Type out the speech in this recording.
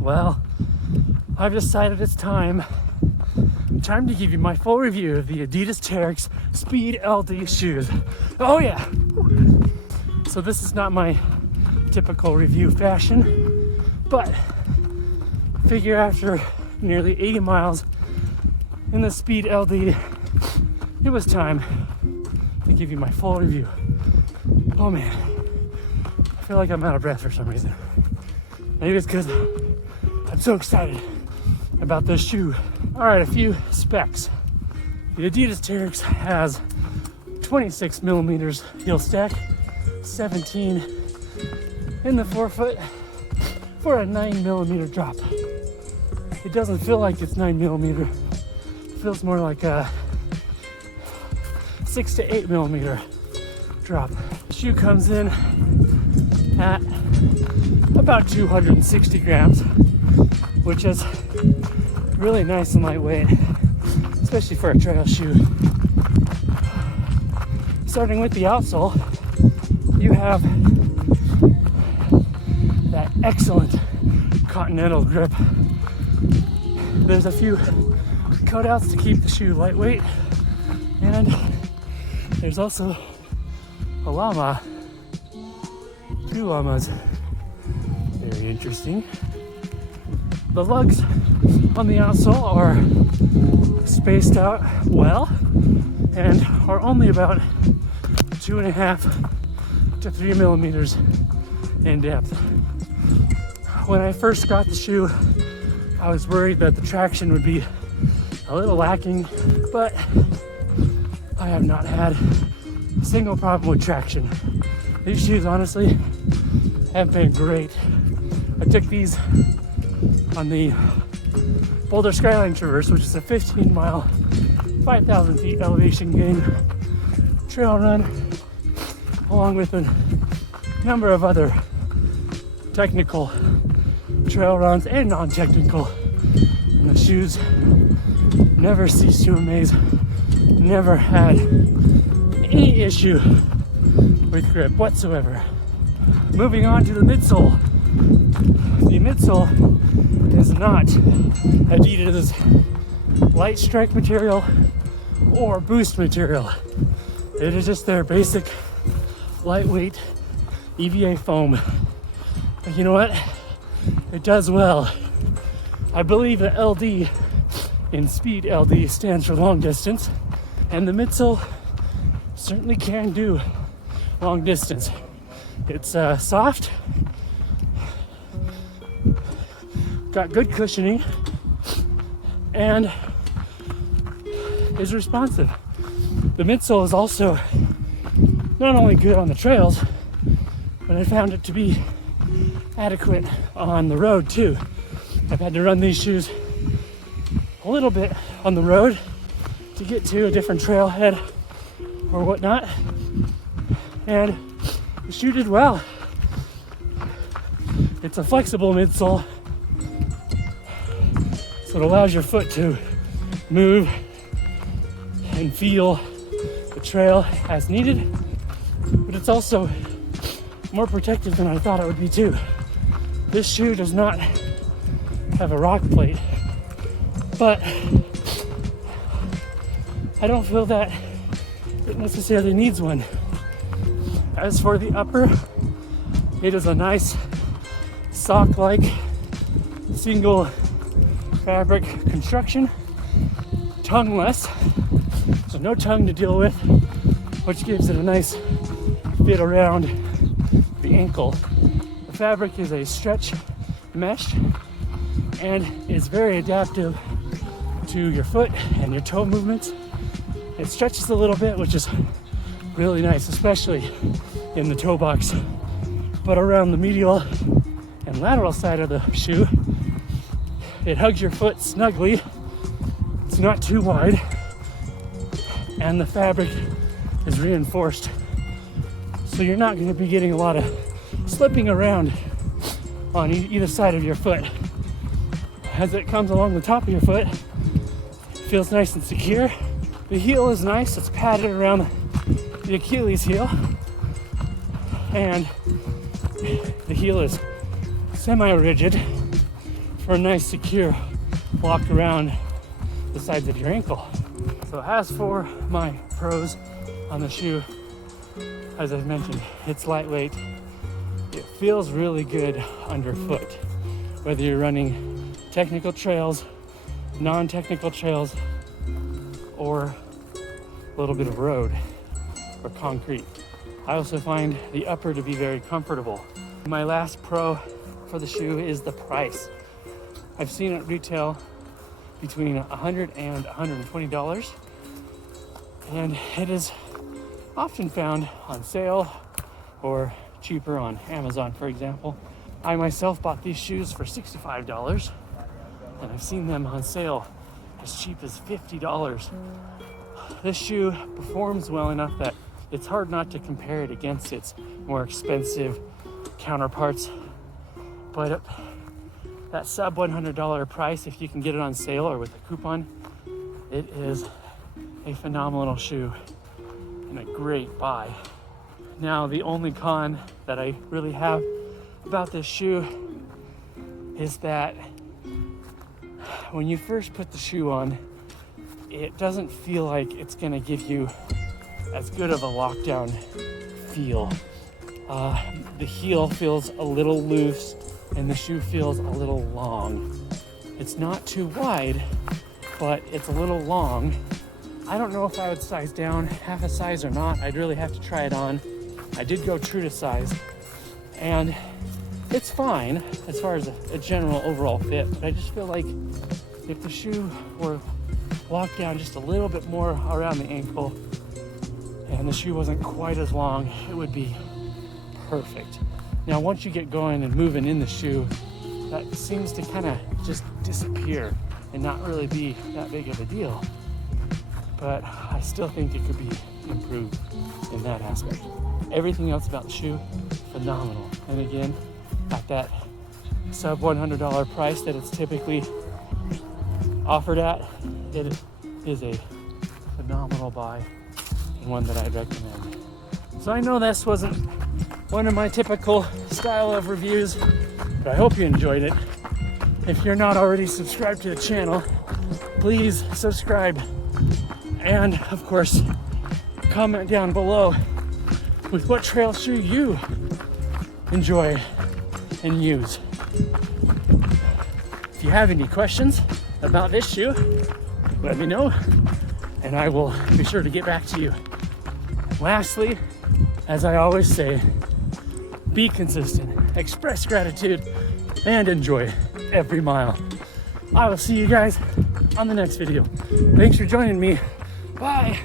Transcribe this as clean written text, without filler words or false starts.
Well, I've decided it's time to give you my full review of the Adidas TERREX Speed LD shoes. Oh yeah! So this is not my typical review fashion, but figure after nearly 80 miles in the Speed LD, it was time to give you my full review. Oh man, I feel like I'm out of breath for some reason. Maybe it's because I'm so excited about this shoe. All right, a few specs. The Adidas TERREX has 26 millimeters heel stack, 17 in the forefoot for a 9 millimeter drop. It doesn't feel like it's 9 millimeter. It feels more like a 6 to 8 millimeter drop. The shoe comes in at about 260 grams, which is really nice and lightweight, especially for a trail shoe. Starting with the outsole, you have that excellent continental grip. There's a few cutouts to keep the shoe lightweight, and there's also a llama, 2 llamas. Very interesting. The lugs on the outsole are spaced out well and are only about 2.5 to 3 millimeters in depth. When I first got the shoe, I was worried that the traction would be a little lacking, but I have not had a single problem with traction. These shoes honestly have been great. I took these on the Boulder Skyline Traverse, which is a 15-mile, 5,000 feet elevation gain trail run, along with a number of other technical trail runs and non-technical. And the shoes never cease to amaze. Never had any issue with grip whatsoever. Moving on to the midsole. The midsole is not Adidas light strike material or boost material. It is just their basic lightweight EVA foam. But you know what? It does well. I believe the LD in Speed LD stands for long distance, and the midsole certainly can do long distance. It's soft, got good cushioning, and is responsive. The midsole is also not only good on the trails, but I found it to be adequate on the road too. I've had to run these shoes a little bit on the road to get to a different trailhead or whatnot, and the shoe did well. It's a flexible midsole, so it allows your foot to move and feel the trail as needed, but it's also more protective than I thought it would be too. This shoe does not have a rock plate, but I don't feel that it necessarily needs one. As for the upper, it is a nice sock-like single fabric construction, tongueless, so no tongue to deal with, which gives it a nice fit around the ankle. The fabric is a stretch mesh and is very adaptive to your foot and your toe movements. It stretches a little bit, which is really nice, especially in the toe box. But around the medial and lateral side of the shoe, it hugs your foot snugly. It's not too wide, and the fabric is reinforced, so you're not going to be getting a lot of slipping around on either side of your foot. As it comes along the top of your foot, it feels nice and secure. The heel is nice, it's padded around the Achilles heel, and the heel is semi-rigid for a nice secure walk around the sides of your ankle. So as for my pros on the shoe, as I've mentioned, it's lightweight. It feels really good underfoot, whether you're running technical trails, non-technical trails, or a little bit of road or concrete. I also find the upper to be very comfortable. My last pro for the shoe is the price. I've seen it retail between $100 and $120, and it is often found on sale or cheaper on Amazon, for example. I myself bought these shoes for $65, and I've seen them on sale as cheap as $50. This shoe performs well enough that it's hard not to compare it against its more expensive counterparts, but that sub $100 price, if you can get it on sale or with a coupon, it is a phenomenal shoe and a great buy. Now, the only con that I really have about this shoe is that when you first put the shoe on, it doesn't feel like it's gonna give you as good of a lockdown feel. The heel feels a little loose and the shoe feels a little long. It's not too wide, but it's a little long. I don't know if I would size down half a size or not. I'd really have to try it on. I did go true to size, and it's fine as far as a general overall fit, but I just feel like if the shoe were locked down just a little bit more around the ankle and the shoe wasn't quite as long, it would be perfect. Now, once you get going and moving in the shoe, that seems to kind of just disappear and not really be that big of a deal. But I still think it could be improved in that aspect. Everything else about the shoe, phenomenal. And again, at that sub $100 price that it's typically offered at, it is a phenomenal buy and one that I'd recommend. So I know this wasn't one of my typical style of reviews, but I hope you enjoyed it. If you're not already subscribed to the channel, please subscribe. And of course, comment down below with what trail shoe you enjoy and use. If you have any questions about this shoe, let me know and I will be sure to get back to you. Lastly, as I always say, be consistent, express gratitude, and enjoy every mile. I will see you guys on the next video. Thanks for joining me. Bye.